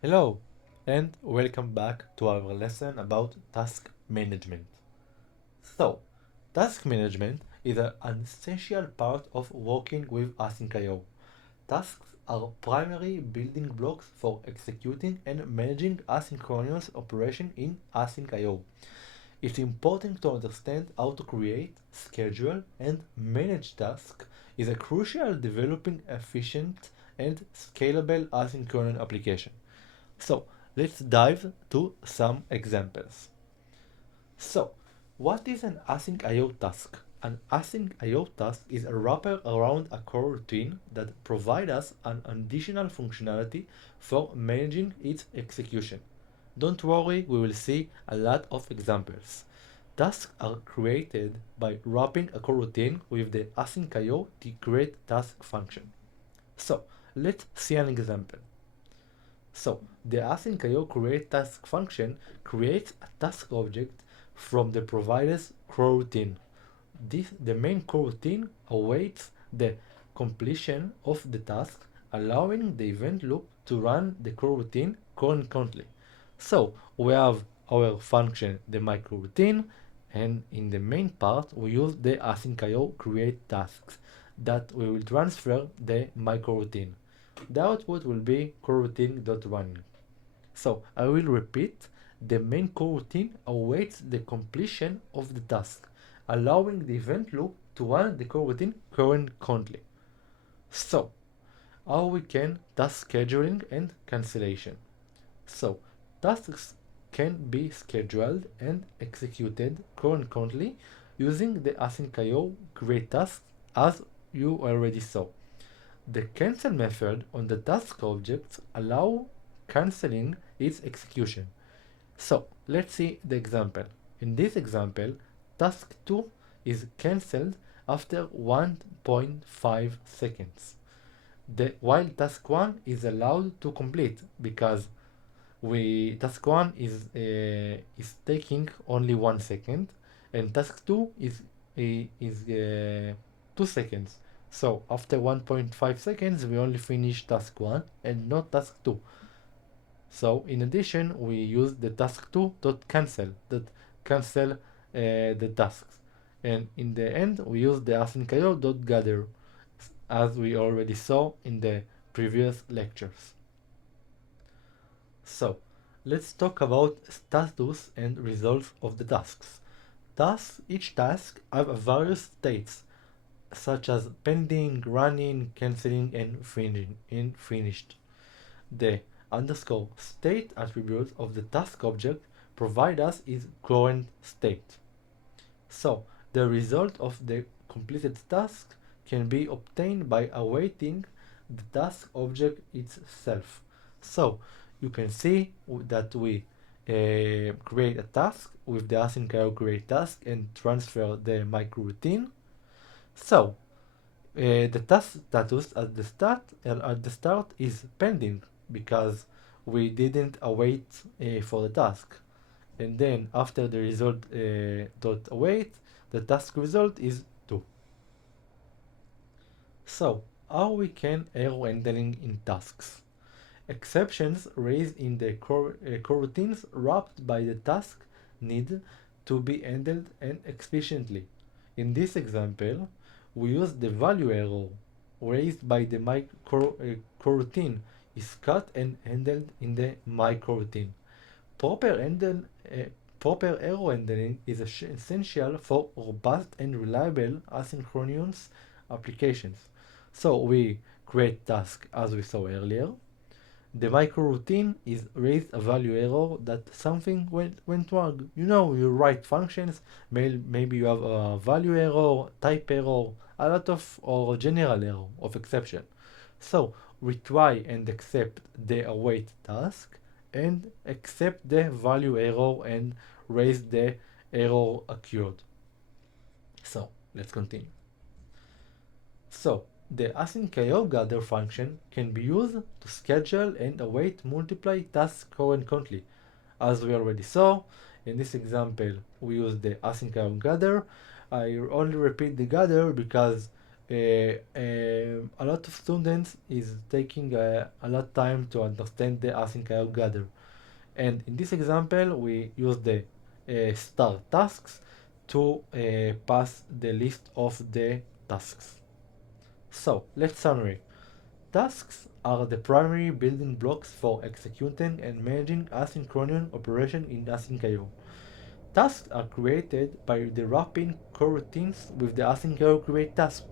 Hello, and welcome back to our lesson about task management. So, task management is an essential part of working with AsyncIO. Tasks are primary building blocks for executing and managing asynchronous operation in AsyncIO. It's important to understand how to create, schedule, and manage tasks is a crucial developing efficient and scalable asynchronous application. So let's dive to some examples. So, what is an async IO task? An async IO task is a wrapper around a core routine that provides us an additional functionality for managing its execution. Don't worry, we will see a lot of examples. Tasks are created by wrapping a core routine with the async IO to create task function. So, let's see an example. So the AsyncIO create task function creates a task object from the provider's coroutine. The main coroutine awaits the completion of the task, allowing the event loop to run the coroutine concurrently. So we have our function, the microroutine, and in the main part we use the AsyncIO create tasks that we will transfer the microroutine. The output will be coroutine.running. So I will repeat, the main coroutine awaits the completion of the task, allowing the event loop to run the coroutine concurrently. So, how we can task scheduling and cancellation. So, tasks can be scheduled and executed concurrently using the AsyncIO create task as you already saw. The cancel method on the task object allow canceling its execution. So let's see the example. In this example, task 2 is cancelled after 1.5 seconds. While task 1 is allowed to complete because task 1 is taking only 1 second and task 2 is 2 seconds. So after 1.5 seconds we only finish task 1 and not task 2. So in addition we use the task 2 dot cancel that cancel the tasks, and in the end we use the AsyncIO dot gather as we already saw in the previous lectures. So let's talk about status and results of the tasks. Each task have a various states such as pending, running, canceling, and finished. The underscore state attribute of the task object provide us is current state. So the result of the completed task can be obtained by awaiting the task object itself. So you can see that we create a task with the AsyncIO create task and transfer the microroutine. So the task status at the start is pending because we didn't await for the task, and then after the result dot await, the task result is 2. So how we can error handling in tasks? Exceptions raised in the coroutines wrapped by the task need to be handled and efficiently. In this example, we use the value error raised by the coroutine is cut and handled in the microroutine. Proper handle, Proper error handling is essential for robust and reliable asynchronous applications. So we create task as we saw earlier. The microroutine is raised a value error that something went wrong. You know, you write functions, maybe you have a value error, type error, a lot of or general error of exception. So we try and accept the await task and accept the value error and raise the error occurred. So let's continue. So the AsyncIO gather function can be used to schedule and await multiple tasks concurrently. As we already saw, in this example we use the AsyncIO gather. I only repeat the gather because A lot of students is taking a lot time to understand the AsyncIO gather. And in this example, we use the start tasks to pass the list of the tasks. So let's summary. Tasks are the primary building blocks for executing and managing asynchronous operation in AsyncIO. Tasks are created by the wrapping coroutines with the AsyncIO create task,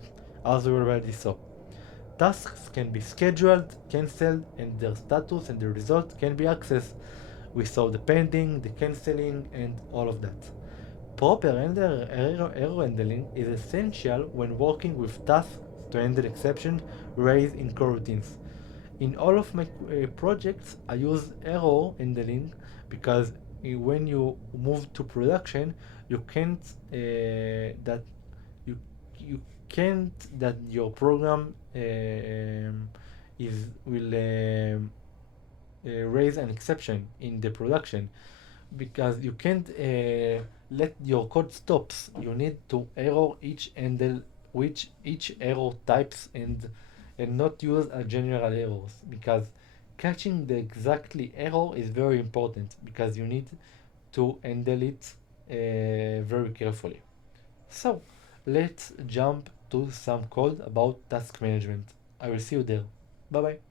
as we already saw. Tasks can be scheduled, cancelled, and their status and the result can be accessed. We saw the pending, the cancelling, and all of that. Proper error handling is essential when working with tasks to handle exceptions raised in coroutines. In all of my projects, I use error handling because when you move to production, you can't that you you can't that your program is will raise an exception in the production because you can't let your code stops. You need to error each handle which each error types and not use a general errors because catching the exactly error is very important because you need to handle it very carefully. So let's jump to some code about task management. I will see you there. Bye bye.